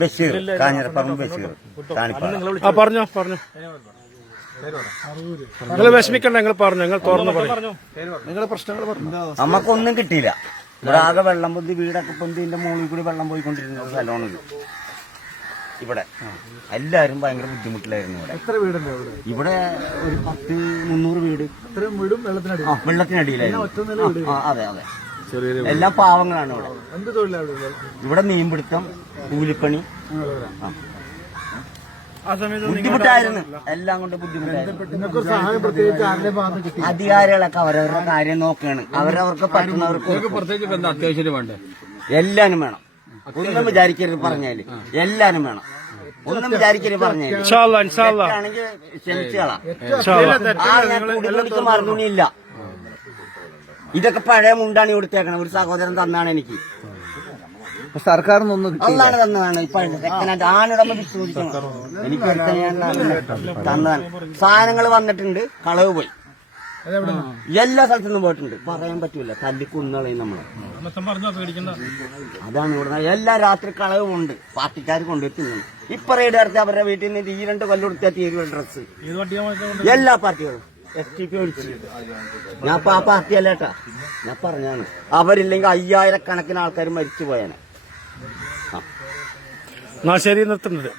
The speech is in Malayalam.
ബഷീർ, കാഞ്ഞിരപ്പറമ്പ് ബഷീർ. പറഞ്ഞോ നിങ്ങൾ വിഷമിക്കണ്ട, നിങ്ങൾ പറഞ്ഞു, നിങ്ങൾ തുറന്നു പറഞ്ഞു നിങ്ങളുടെ പ്രശ്നങ്ങൾ പറഞ്ഞു. നമുക്കൊന്നും കിട്ടിയില്ല. ഇവിടെ ആകെ വെള്ളം പൊന്തി, വീടൊക്കെ പൊന്തി, ഇതിന്റെ മുകളിൽ കൂടി വെള്ളം പോയിക്കൊണ്ടിരുന്ന സ്ഥലമാണിത്. ഇവിടെ എല്ലാവരും ഭയങ്കര ബുദ്ധിമുട്ടിലായിരുന്നു. ഇവിടെ ഒരു 10-300 വീട് വെള്ളത്തിനടിയിലായിരുന്നു. അതെ, എല്ലാം പാവങ്ങളാണ് ഇവിടെ. ഇവിടെ മീൻപിടുത്തം, കൂലിപ്പണി. ബുദ്ധിമുട്ടായിരുന്നു, എല്ലാം കൊണ്ട് ബുദ്ധിമുട്ടായിരുന്നു. അധികാരികളൊക്കെ അവരവരുടെ കാര്യം നോക്കുകയാണ്. അവരവർക്ക് പറ്റുന്നവർക്ക് എല്ലാരും വേണം. ഒന്നും വിചാരിക്കരുത് പറഞ്ഞാല്, എല്ലാരും വേണം. ഒന്നും വിചാരിക്കരുത് പറഞ്ഞാല് ആണെങ്കിൽ ക്ഷമിച്ചോളാം. മറന്നില്ല. ഇതൊക്കെ പഴയ മുണ്ടാണ് കൊടുത്തേക്കണം. ഒരു സഹോദരൻ തന്നാണ് എനിക്ക്. സർക്കാരിനൊന്നും അതാണ് തന്നതാണ്. ആണിടമ്പ് വിശ്വസിക്കണം. എനിക്ക് തന്നതാണ്. സാധനങ്ങൾ വന്നിട്ടുണ്ട്, കളവ് പോയി. എല്ലാ സ്ഥലത്തുനിന്നും പോയിട്ടുണ്ട്. പറയാൻ പറ്റൂല, തല്ലിക്കുന്നളയും നമ്മള്. അതാണ് ഇവിടെ എല്ലാ രാത്രി കളവുമുണ്ട്. പാർട്ടിക്കാർ കൊണ്ടുവരുത്തുന്നുണ്ട്. ഇപ്പൊ റെയ്ഡ് നടത്തി അവരുടെ വീട്ടിൽ നിന്ന് 2 കൊല്ലം കൊടുത്താൽ തീരുവ ഡ്രസ്. എല്ലാ പാർട്ടികളും STP ഒഴിച്ചു. ഞാൻ ഇപ്പൊ ആ പാർട്ടിയല്ലേട്ടാ, ഞാൻ പറഞ്ഞാണ്. അവരില്ലെങ്കിൽ 5000 കണക്കിന് ആൾക്കാർ മരിച്ചു പോയാനെ. ശരി, നിർത്തുന്നത്.